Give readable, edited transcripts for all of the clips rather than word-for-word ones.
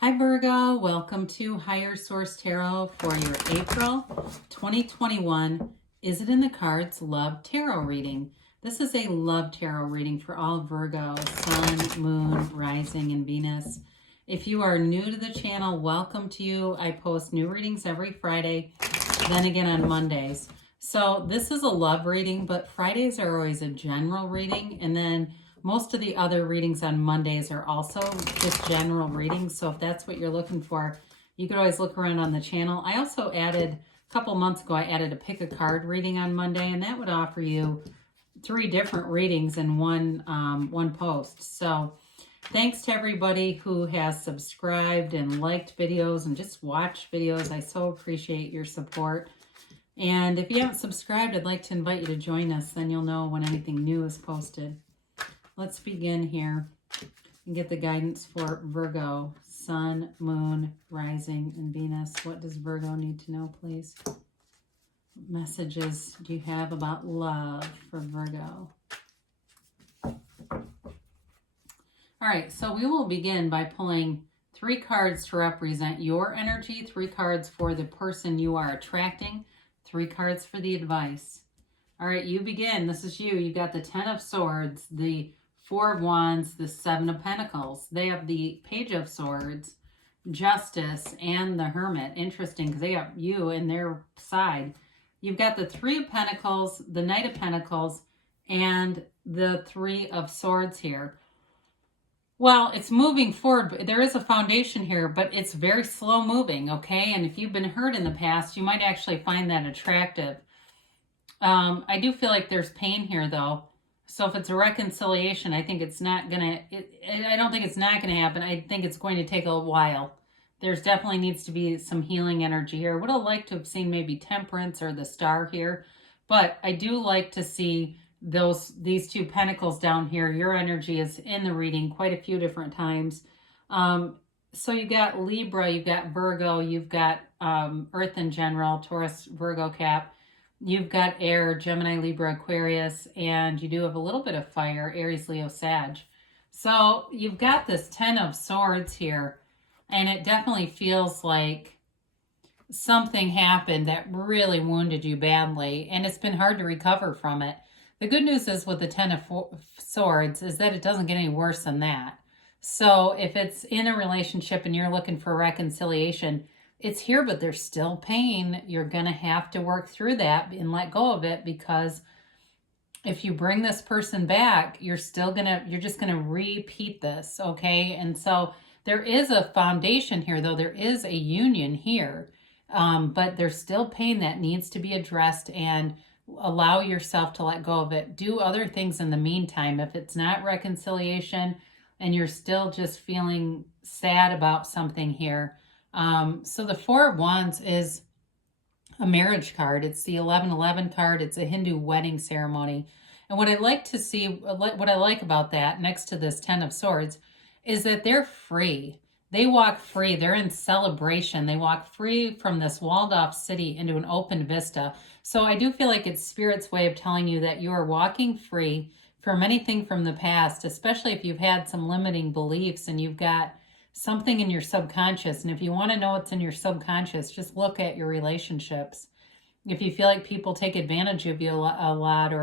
Hi Virgo, welcome to Higher Source Tarot for your April 2021 Is It in the Cards Love Tarot reading. This is a love tarot reading for all Virgo, Sun, Moon, Rising, and Venus. If you are new to the channel, welcome to you. I post new readings every Friday, then again on Mondays. So this is a love reading, but Fridays are always a general reading, and then most of the other readings on Mondays are also just general readings. So if that's what you're looking for, you could always look around on the channel. I also added, a couple months ago, I added a pick a card reading on Monday, and that would offer you 3 different readings in one post. So thanks to everybody who has subscribed and liked videos and just watched videos. I so appreciate your support. And if you haven't subscribed, I'd like to invite you to join us. Then you'll know when anything new is posted. Let's begin here and get the guidance for Virgo, Sun, Moon, Rising, and Venus. What does Virgo need to know, please? What messages do you have about love for Virgo? All right, so we will begin by pulling 3 cards to represent your energy, 3 cards for the person you are attracting, 3 cards for the advice. All right, you begin. This is you. You got the 10 of Swords, the 4 of Wands, the 7 of Pentacles. They have the Page of Swords, Justice, and the Hermit. Interesting, because they got you in their side. You've got the 3 of Pentacles, the Knight of Pentacles, and the 3 of Swords here. Well, it's moving forward, but there is a foundation here, but it's very slow moving, okay? And if you've been hurt in the past, you might actually find that attractive. I do feel like there's pain here, though. So if it's a reconciliation, I think it's not going to, I don't think it's not going to happen. I think it's going to take a while. There's definitely needs to be some healing energy here. Would have liked to have seen maybe Temperance or the Star here. But I do like to see these 2 pentacles down here. Your energy is in the reading quite a few different times. So you got Libra, you've got Virgo, you've got Earth in general, Taurus, Virgo, Cap. You've got air, Gemini, Libra, Aquarius, and you do have a little bit of fire, Aries, Leo, Sag. So you've got this 10 of Swords here, and it definitely feels like something happened that really wounded you badly, and it's been hard to recover from it. The good news is with the 10 of Swords is that it doesn't get any worse than that. So if it's in a relationship and you're looking for reconciliation, it's here, but there's still pain. You're going to have to work through that and let go of it, because if you bring this person back, you're just going to repeat this, okay? And so there is a foundation here, though. There is a union here, but there's still pain that needs to be addressed, and allow yourself to let go of it. Do other things in the meantime. If it's not reconciliation and you're still just feeling sad about something here, so the 4 of Wands is a marriage card. It's the 1111 card. It's a Hindu wedding ceremony. And what I like to see, what I like about that next to this 10 of Swords is that they're free. They walk free. They're in celebration. They walk free from this walled off city into an open vista. So I do feel like it's Spirit's way of telling you that you are walking free from anything from the past, especially if you've had some limiting beliefs and you've got something in your subconscious. And if you want to know what's in your subconscious, just look at your relationships. If you feel like people take advantage of you a lot,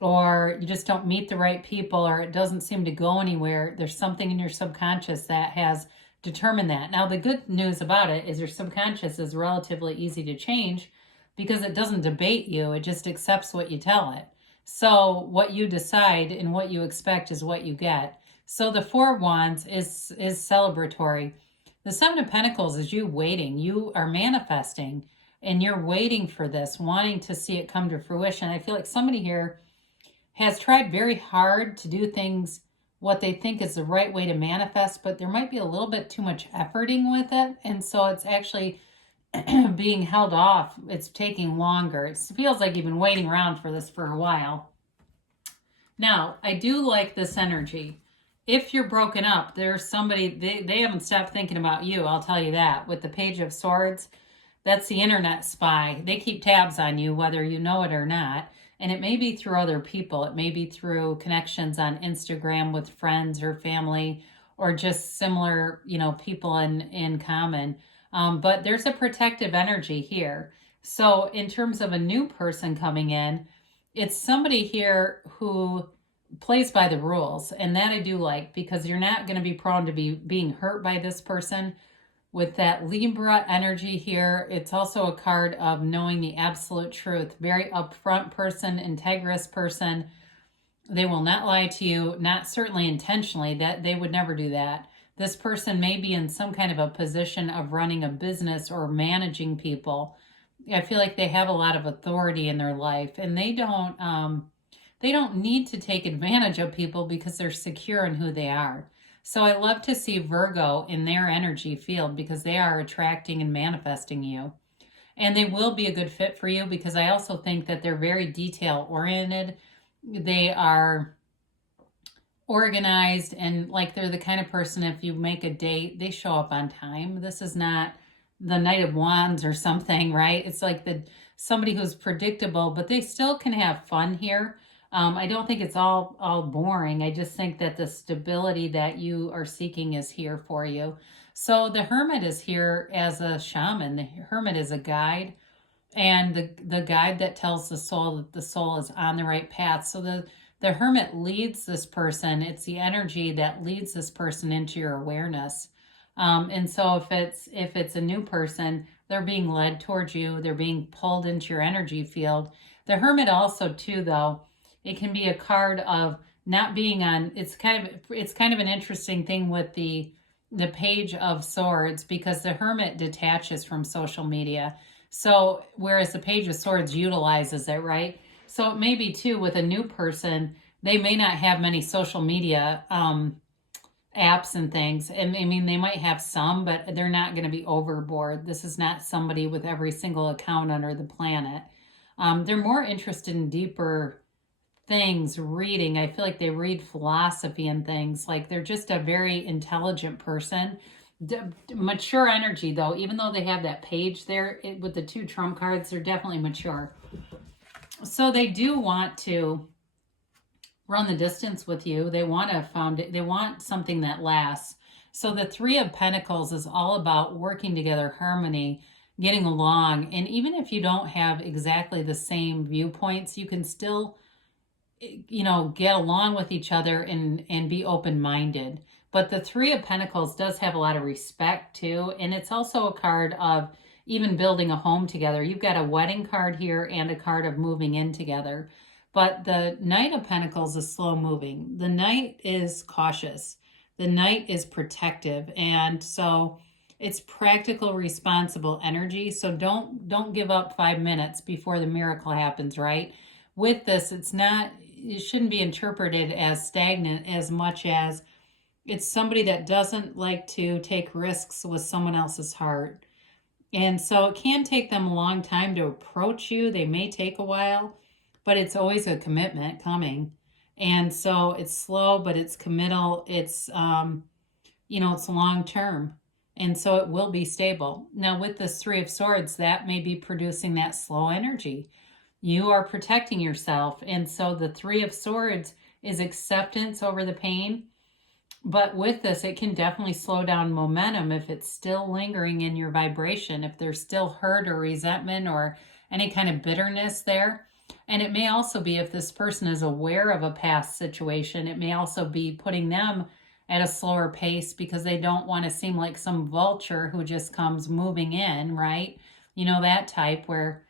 or you just don't meet the right people, or it doesn't seem to go anywhere, there's something in your subconscious that has determined that. Now, the good news about it is your subconscious is relatively easy to change because it doesn't debate you. It just accepts what you tell it. So what you decide and what you expect is what you get. So the 4 of Wands is celebratory. The 7 of Pentacles is you waiting. You are manifesting, and you're waiting for this, wanting to see it come to fruition. I feel like somebody here has tried very hard to do things what they think is the right way to manifest, but there might be a little bit too much efforting with it, and so it's actually being held off. It's taking longer. It feels like you've been waiting around for this for a while. Now, I do like this energy. If you're broken up, there's somebody, they haven't stopped thinking about you, I'll tell you that. With the Page of Swords, that's the internet spy. They keep tabs on you, whether you know it or not. And it may be through other people. It may be through connections on Instagram with friends or family, or just similar, you know, people in common. But there's a protective energy here. So in terms of a new person coming in, it's somebody here who plays by the rules. And that I do like, because you're not going to be prone to being hurt by this person. With that Libra energy here, it's also a card of knowing the absolute truth. Very upfront person, integrous person. They will not lie to you, not certainly intentionally, that they would never do that. This person may be in some kind of a position of running a business or managing people. I feel like they have a lot of authority in their life, and they don't need to take advantage of people because they're secure in who they are. So I love to see Virgo in their energy field, because they are attracting and manifesting you. And they will be a good fit for you, because I also think that they're very detail oriented. They are organized, and like they're the kind of person, if you make a date, they show up on time. This is not the Knight of Wands or something, right? It's like somebody who's predictable, but they still can have fun here. I don't think it's all boring. I just think that the stability that you are seeking is here for you. So the Hermit is here as a shaman. The Hermit is a guide, and the guide that tells the soul that the soul is on the right path. So the Hermit leads this person. It's the energy that leads this person into your awareness. And so if it's a new person, they're being led towards you. They're being pulled into your energy field. The Hermit also too, though, it can be a card of not being on. It's kind of an interesting thing with the Page of Swords, because the Hermit detaches from social media. So whereas the Page of Swords utilizes it, right? So it may be too with a new person, they may not have many social media apps and things. And I mean, they might have some, but they're not going to be overboard. This is not somebody with every single account under the planet. They're more interested in deeper things, reading. I feel like they read philosophy and things. Like they're just a very intelligent person. Mature energy, though, even though they have that page there with the 2 trump cards, they're definitely mature. So they do want to run the distance with you. They want they want something that lasts. So the 3 of Pentacles is all about working together, harmony, getting along. And even if you don't have exactly the same viewpoints, you can still, you know, get along with each other and be open-minded. But the 3 of Pentacles does have a lot of respect too. And it's also a card of even building a home together. You've got a wedding card here and a card of moving in together. But the Knight of Pentacles is slow moving. The Knight is cautious. The Knight is protective. And so it's practical, responsible energy. So don't give up 5 minutes before the miracle happens, right? With this, it shouldn't be interpreted as stagnant as much as it's somebody that doesn't like to take risks with someone else's heart. And so it can take them a long time to approach you. They may take a while, but it's always a commitment coming. And so it's slow, but it's committal. It's, it's long term. And so it will be stable. Now with this 3 of Swords, that may be producing that slow energy. You are protecting yourself. And so the 3 of Swords is acceptance over the pain. But with this, it can definitely slow down momentum if it's still lingering in your vibration, if there's still hurt or resentment or any kind of bitterness there. And it may also be, if this person is aware of a past situation, it may also be putting them at a slower pace because they don't want to seem like some vulture who just comes moving in, right? You know, that type where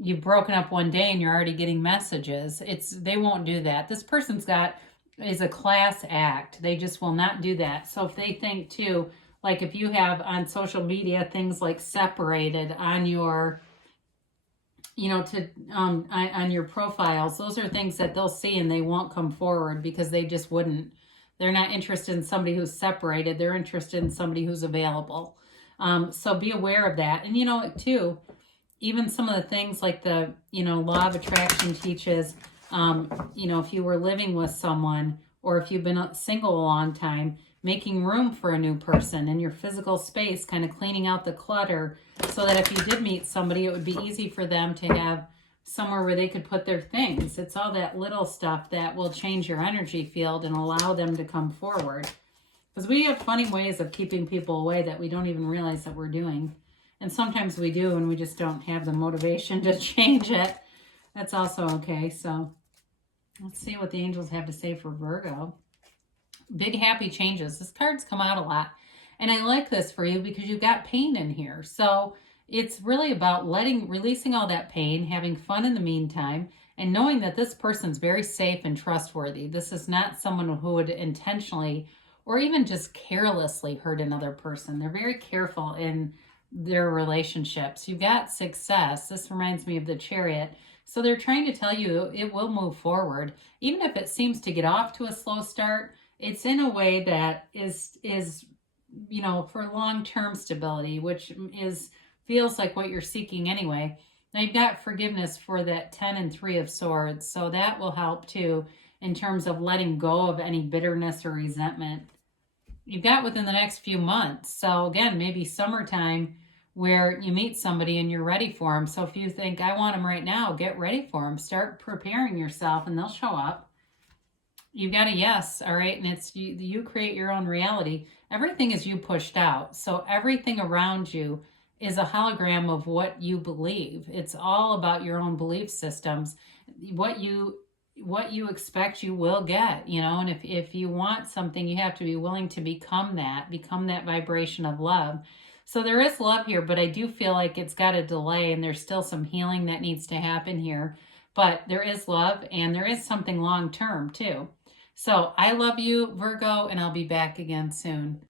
you've broken up one day and you're already getting messages. They won't do that. This person's is a class act. They just will not do that. So if they think too, like if you have on social media things like separated on your, on your profiles, those are things that they'll see and they won't come forward because they just wouldn't. They're not interested in somebody who's separated. They're interested in somebody who's available. So be aware of that. And too, even some of the things like the, law of attraction teaches, if you were living with someone or if you've been single a long time, making room for a new person in your physical space, kind of cleaning out the clutter so that if you did meet somebody, it would be easy for them to have somewhere where they could put their things. It's all that little stuff that will change your energy field and allow them to come forward. Because we have funny ways of keeping people away that we don't even realize that we're doing. And sometimes we do, and we just don't have the motivation to change it. That's also okay. So let's see what the angels have to say for Virgo. Big happy changes. This card's come out a lot. And I like this for you because you've got pain in here. So it's really about releasing all that pain, having fun in the meantime, and knowing that this person's very safe and trustworthy. This is not someone who would intentionally or even just carelessly hurt another person. They're very careful in their relationships. You've got success. This reminds me of the Chariot. So they're trying to tell you it will move forward. Even if it seems to get off to a slow start, it's in a way that is you know, for long-term stability, which feels like what you're seeking anyway. Now you've got forgiveness for that 10 and 3 of Swords. So that will help too in terms of letting go of any bitterness or resentment. You've got within the next few months. So again, maybe summertime where you meet somebody and you're ready for them. So if you think, I want them right now, get ready for them. Start preparing yourself and they'll show up. You've got a yes, all right? And it's you create your own reality. Everything is you pushed out. So everything around you is a hologram of what you believe. It's all about your own belief systems. What you expect, you will get, you know, and if you want something, you have to be willing to become that vibration of love. So there is love here, but I do feel like it's got a delay and there's still some healing that needs to happen here. But there is love and there is something long-term too. So I love you, Virgo, and I'll be back again soon.